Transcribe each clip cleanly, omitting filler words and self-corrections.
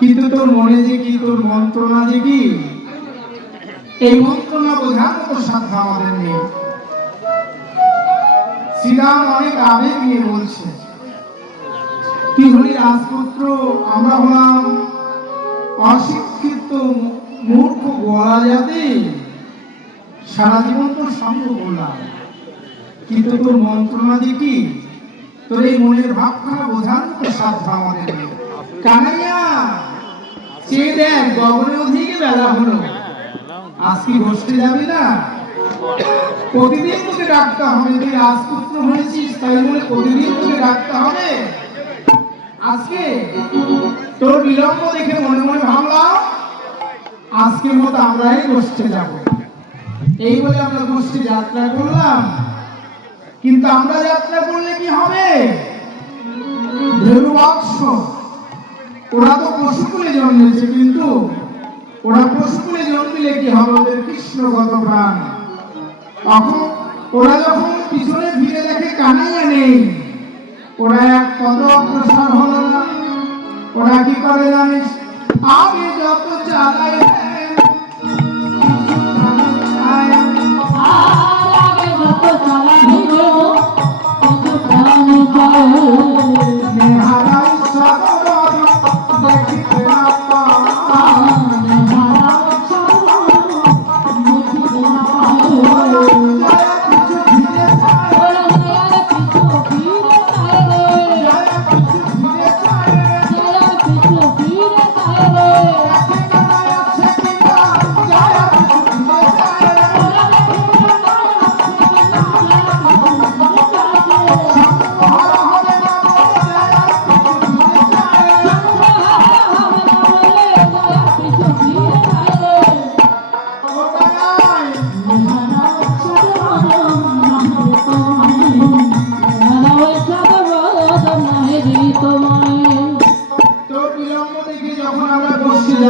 কিন্তু তোর মনে যে কি, তোর মন্ত্রণা যে কি, এই মন্ত্রণা বোঝার মতো সাধ্য আমাদের নেই। শ্রীরাম অনেক আবেগ নিয়ে বলছে, তুই হলি রাজপুত্র, আমরা হলাম অশিক্ষিত মূর্খ গোয়ালা জাতি, সারা জীবন তোর সঙ্গ করলাম, কিন্তু তোর মন্ত্রণা যে কি, তোর এই মনের ভাবখানা বোঝার মতো সাধ্য আমাদের নেই। কানাইয়া চেয়ে দেখ, গগনের দিকে বেলা হলো, আজকে বসতে যাবি না? প্রতিদিন তোকে ডাকতে হবে, তুই রাজপুত্র হয়েছিস তাই বলে প্রতিদিন তোকে ডাকতে হবে? আজকে তোর বিলম্ব দেখে মনে মনে ভাবলাম আজকের মতো আমরাই বসতে যাব। এই বলে আমরা বসতে যাত্রা করলাম, কিন্তু আমরা যাত্রা করলে কি হবে? ধনুবাক্স ওরা তো পশুকুলে জন্মেছে, কিন্তু ওরা পশুকুলে জন্মিলে কি হবে? ওদের কৃষ্ণগত প্রাণ। তখন ওরা যখন পিছনে ফিরে দেখে কানাইয়া নেই, ওরা এক পদ অগ্রসর হলো না। ওরা কি করে জানিস? আগে যত চালাই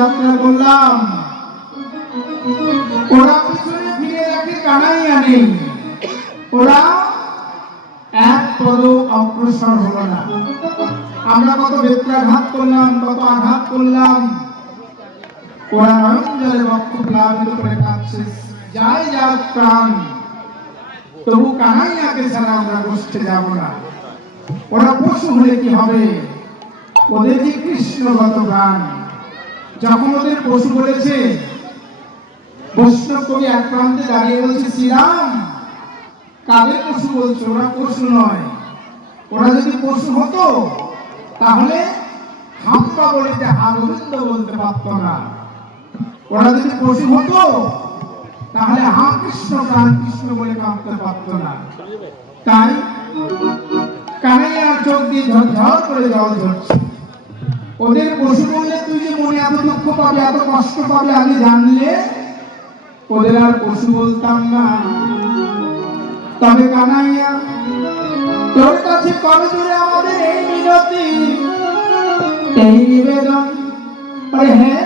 যাত্রা করলাম, ওরা পিছনে ফিরে দেখে কানাইয়া নেই, ওরা এক পদ অগ্রসর হলো না। আমরা কত বেত্রাঘাত করলাম, কত আঘাত করলাম, ওরা নয়ন জলে বক্ষ প্লাবিত করে কাঁদছে, যায় যার প্রাণ, তবু কানাইয়াকে ছাড়া আমরা গোষ্ঠে যাব না। ওরা পশু হলে কি হবে, ওদের যে কৃষ্ণগত প্রাণ। যখন ওদের পশু বলেছে, বৈষ্ণব কবি এক প্রান্তে দাঁড়িয়ে বলছে, শ্রীরাম কাদের পশু বলছো? ওরা পশু নয়। ওরা যদি পশু হতো তাহলে হাম্পা বলিতে হা গোবিন্দ বলতে পারত না। ওরা যদি পশু হতো তাহলে হা কৃষ্ণ প্রাণ কৃষ্ণ বলে কাঁদতে পারত না। তাই কানাইয়ার চোখ দিয়ে ঝরঝর করে জল ঝরছে। ওদের পশু বললে তুই যে মনে এত দুঃখ পাবে, এত কষ্ট পাবে, আগে জানলে ওদের আর পশু বলতাম না। তবে কানাইয়া তোর কাছে কবে ধরে আমাদের এই মিনতি, এই নিবেদন, আরে হ্যাঁ